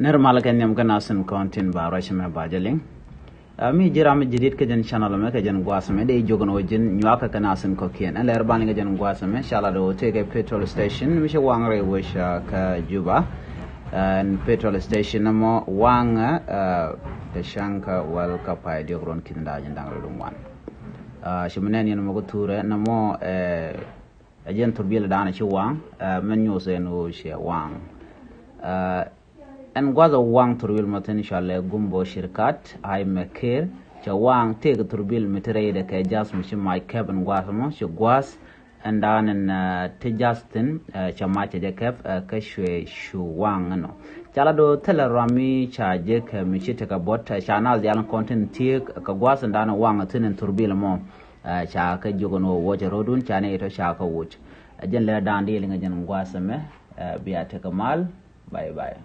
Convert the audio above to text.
نرمال كان يوم كنا سن كونتين باراش من باجلين mi jirami jidit ke jen channel me ke jen gwasame de jogono jen nyaka kana sen ko kien ala erbani ke jen gwasame inshallah do take petrol station mi she wangre wish ka juba and petrol station mo wanga de shanka wal ka pay de ron kinda jen dangro dum wan shimnen yen mo ko toure namo jen turbil dana ci wang men nyose no she wang en gwaza wang turbil maten inshallah gumbo shirkat ay mekir cha wang tege turbil mitere de kay jas mi my cabin gwaza mo shi gwas andanen te justin cha mache de kef ka shwe shu wang no chala do tele rami cha je ka mi chite ka bot cha na yalan content tie ka gwas andana wang tenen turbil mo cha ka jogono woje rodun cha ne to cha ka wuch jen le dandi linga jen gwasa me biya te kamal bye bye.